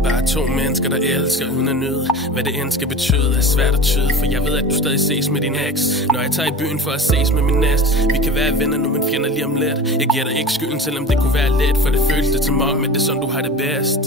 er bare to mennesker, der elsker uden at nyde. Hvad det end skal betyde er svært at tyde, for jeg ved, at du stadig ses med din ex. Når jeg tager i byen for at ses med min næst. Vi kan være venner nu, men fjender lige om lidt. Jeg giver dig ikke skylden, selvom det kunne være let, for det føles lidt som om, at det er sådan, du har det bedst.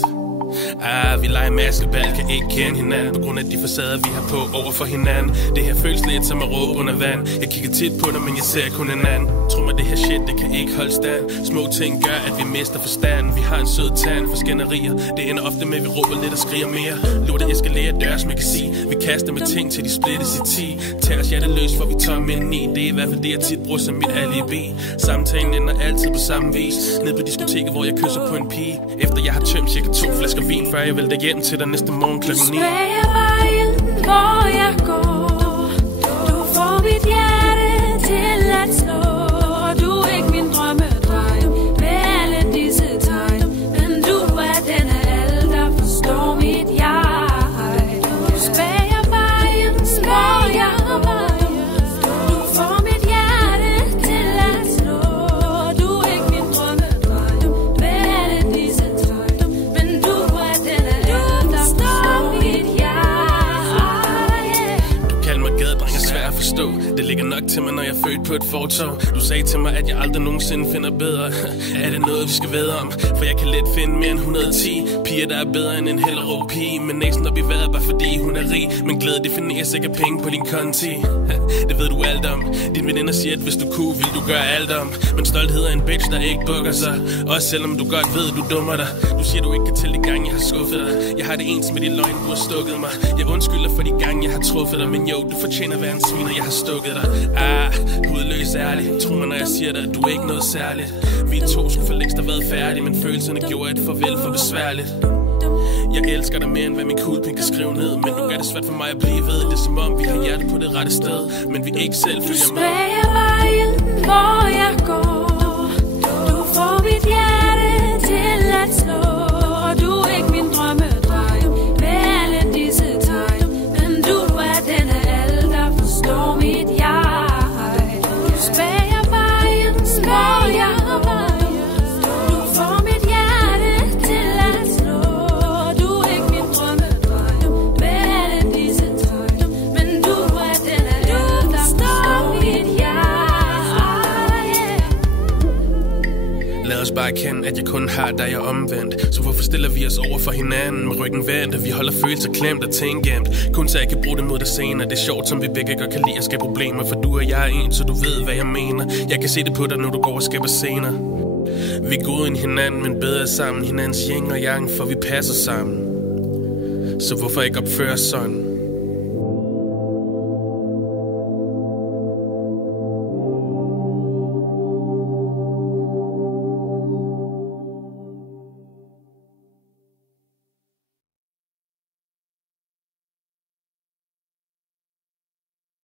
Vi leger maskeball, kan ikke kende hinanden på grund af de facader, vi har på over for hinanden. Det her føles lidt som at råbe under vand. Jeg kigger tit på dig, men jeg ser kun en anden. Tro mig, det her shit, det kan ikke holde stand. Små ting gør, at vi mister forstanden. Vi har en sød tand for skænderier. Det ender ofte med, at vi råber lidt og skriger mere. Lå det eskalere dør, som jeg kan sige. Vi kaster med ting til de splittes i 10. Tag os hjerteløs, for vi tør med i. Det er i hvert fald det, jeg tit bruger som mit alibi. Samtalen ender altid på samme vis. Ned på diskoteket, hvor jeg kysser på en pige. Efter jeg har tømt cirka 2 flasker vin, før jeg vælter hjem til dig næste morgen klokken 9. Du spager vejen, hvor jeg går. Du får mit hjerte til at slå. Du er ikke min drømmedreng med alle disse tegn, men du er den af alle, der forstår mit jeg. Du spager vejen, hvor jeg går. Du får mit hjerte til at slå. Du er ikke min drømmedreng med alle disse tegn, men du er den af alle, der forstår mit jeg. Du kalder mig gadedreng, er svær at forstå. Det ligger nok til mig, når jeg er født på et fortov. Du sagde til mig, at jeg aldrig nogensinde finder bedre. Er det noget, vi skal vide om? For jeg kan let finde mere end 110 piger, der er bedre end en Hellerup pige. Men næsten op i vejret, bare fordi hun er rig. Men glæde defineres ikke af penge på din konti. Det ved du alt om. Din veninder siger, at hvis du kunne, vil du gøre alt om. Men stolthed er en bitch, der ikke bukker sig. Også selvom du godt ved, du dummer dig. Du siger, du ikke kan tælle de gange, jeg har skuffet dig. Jeg har det ens med de løgn, du har stukket mig. Jeg undskylder for de gange, jeg har truffet dig. Men jo, du fortjener at være en sviner, jeg har stukket dig. Hudløs ærlig. Tro mig, når jeg siger dig, at du er ikke noget særligt. Vi to skulle for længst have været færdige, men følelserne gjorde et farvel for besværligt. Jeg elsker dig mere end hvad min kuglepen kan skrive ned. Men du gør det svært for mig at blive ved. Det er som om vi har hjertet på det rette sted, men vi ikke selv følger med. Du spager vejen, hvor jeg går. Du får mit hjerte til at slå. Du er ikke min drømmedreng med alle disse tegn, men du er den af alle, der forstår mit jeg. Du spager vejen, hvor jeg går. Du får mit hjerte til at slå. Du er ikke min drømmedreng med alle disse tegn, men du er den af alle, der forstår mit jeg. Lad os bare erkende, at jeg kun har dig, jeg omvendt. Så hvorfor stiller vi os over for hinanden med ryggen vendt? Og vi holder følelser klemt og ting gemt. Kun så jeg kan bruge det mod dig senere. Det er sjovt, som vi begge godt kan lide at skabe problemer. For du og jeg er en, så du ved, hvad jeg mener. Jeg kan se det på dig, når du går og skaber scener. Vi er gode end hinanden, men bedre sammen. Hinandens yin og yang, for vi passer sammen. Så hvorfor ikke opføre sådan?